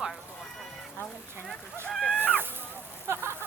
거 알 것 같아. 아우 쟤네들 진짜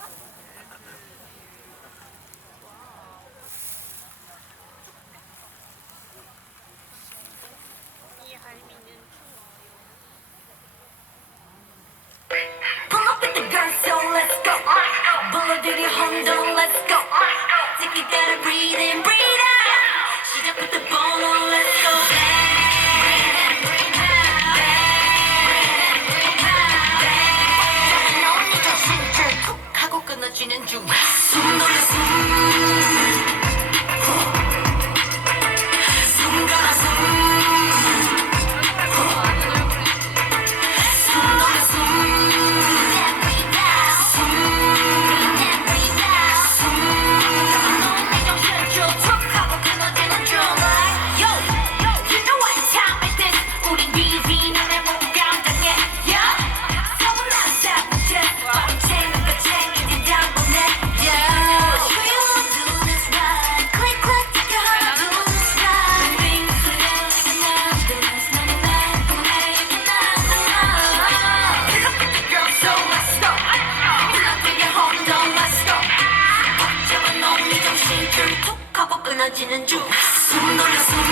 끊어지는 중. 숨 돌려 숨.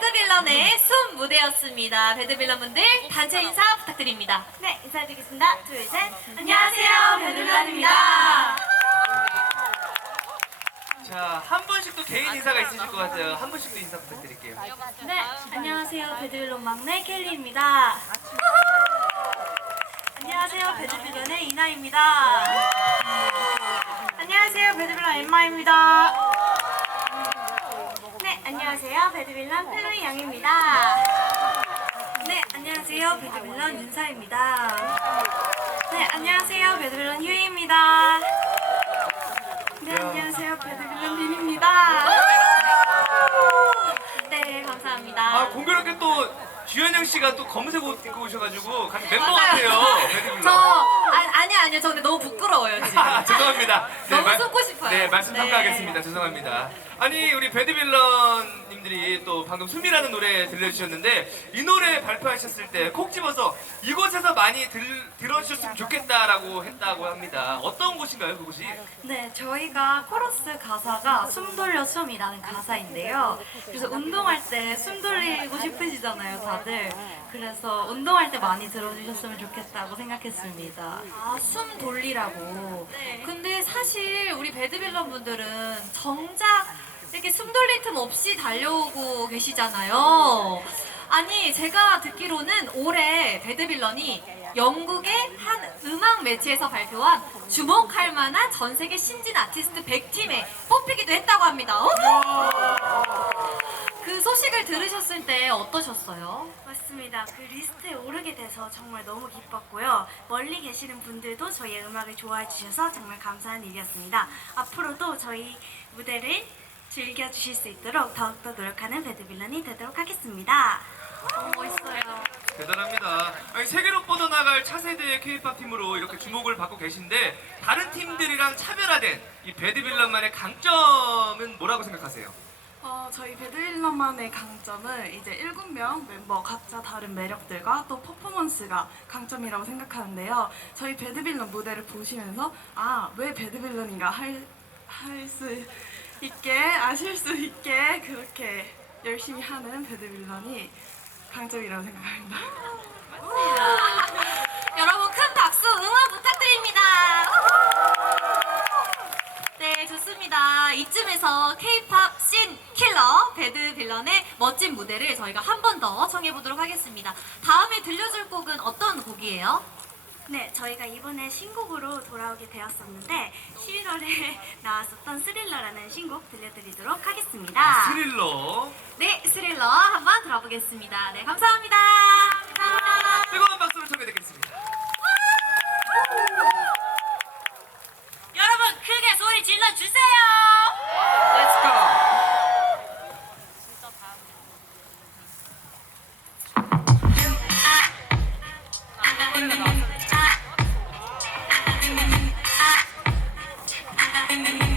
배드빌런의 숨 무대였습니다. 배드빌런분들 단체 인사 부탁드립니다. 네, 인사드리겠습니다. 둘, 셋. 안녕하세요, 배드빌런입니다. 자, 한 분씩 또 개인 인사가 있으실 것 같아요. 한 분씩 또 인사 부탁드릴게요. 네, 안녕하세요, 배드빌런 막내 켈리입니다. 안녕하세요, 배드빌런의 이나입니다. 안녕하세요, 배드빌런 엠마입니다. 네, 안녕하세요, 배드빌런 플로이 양입니다. 네, 안녕하세요, 배드빌런 윤사입니다. 네, 안녕하세요, 배드빌런 휴이입니다. 네, 안녕하세요, 배드빌런 빈입니다. 네, 감사합니다. 아, 공교롭게 또 주현영 씨가 또 검은색 옷 입고 오셔가지고 같은 멤버. 같아요. 저 아, 아니요 아니요 저 근데 너무 부끄러워요 지금. 아, 죄송합니다. 너무 말- 쏟고 싶어요. 네, 말씀 네. 삼가하겠습니다. 죄송합니다. 아니, 우리 배드빌런님들이 또 방금 숨이라는 노래 들려주셨는데 이 노래 발표하셨을 때 콕 집어서 이곳에서 많이 들, 들어주셨으면 좋겠다라고 했다고 합니다. 어떤 곳인가요, 그곳이? 네 저희가 코러스 가사가 숨 돌려 숨이라는 가사인데요. 그래서 운동할 때 숨 돌리고 싶으시잖아요 다들. 그래서 운동할 때 많이 들어주셨으면 좋겠다고 생각했습니다. 아 숨 돌리라고. 근데 사실 우리 배드 빌런 분들은 정작 이렇게 숨 돌릴 틈 없이 달려오고 계시잖아요. 아니 제가 듣기로는 올해 배드빌런이 영국의 한 음악 매체에서 발표한 주목할 만한 전 세계 신진 아티스트 100팀에 뽑히기도 했다고 합니다. 어? 그그 소식을 들으셨을 때 어떠셨어요? 맞습니다. 그 리스트에 오르게 돼서 정말 너무 기뻤고요. 멀리 계시는 분들도 저희의 음악을 좋아해 주셔서 정말 감사한 일이었습니다. 앞으로도 저희 무대를 즐겨주실 수 있도록 더욱더 노력하는 배드빌런이 되도록 하겠습니다. 너무 멋있어요. 대단합니다. 아니, 세계로 뻗어나갈 차세대 K-팝 팀으로 이렇게 주목을 받고 계신데 다른 팀들이랑 차별화된 이 배드빌런만의 강점은 뭐라고 생각하세요? 어, 저희 배드윌런만의 강점은 이제 7명 멤버 각자 다른 매력들과 또 퍼포먼스가 강점이라고 생각하는데요. 저희 배드빌런 무대를 보시면서 아, 왜 배드빌런인가 할, 할 수 있게, 아실 수 있게 그렇게 열심히 하는 배드빌런이 강점이라고 생각합니다. 여러분 큰 박수 응원 부탁드립니다. 네, 좋습니다. 이쯤에서 신 킬러 배드 빌런의 멋진 무대를 저희가 한 번 더 청해 보도록 하겠습니다. 다음에 들려줄 곡은 어떤 곡이에요? 네, 저희가 이번에 신곡으로 돌아오게 되었었는데 11월에 나왔었던 스릴러라는 신곡 들려드리도록 하겠습니다. 아, 스릴러. 네, 스릴러 한번 들어보겠습니다. 네, 감사합니다. 감사합니다. 뜨거운 박수를 청해 듣겠습니다. thank you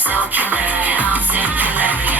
so killer I'm saying killer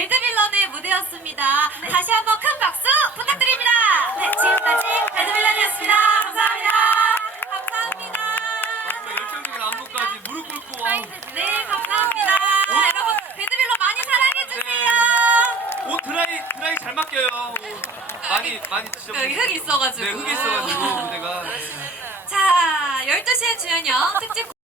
배드빌런의 무대였습니다. 다시 한번 큰 박수 부탁드립니다. 네, 지금까지 배드빌런이었습니다. 감사합니다. 감사합니다. 정말 열정적인 안무까지 무릎 꿇고 와우. 네, 감사합니다. 여러분 배드빌런 많이 사랑해주세요. 옷 드라이 드라이 잘 맡겨요. 옷. 많이 많이 지저분. 여기 흙 있어가지고. 네, 흙이 있어가지고 무대가. 자, 주연영 특집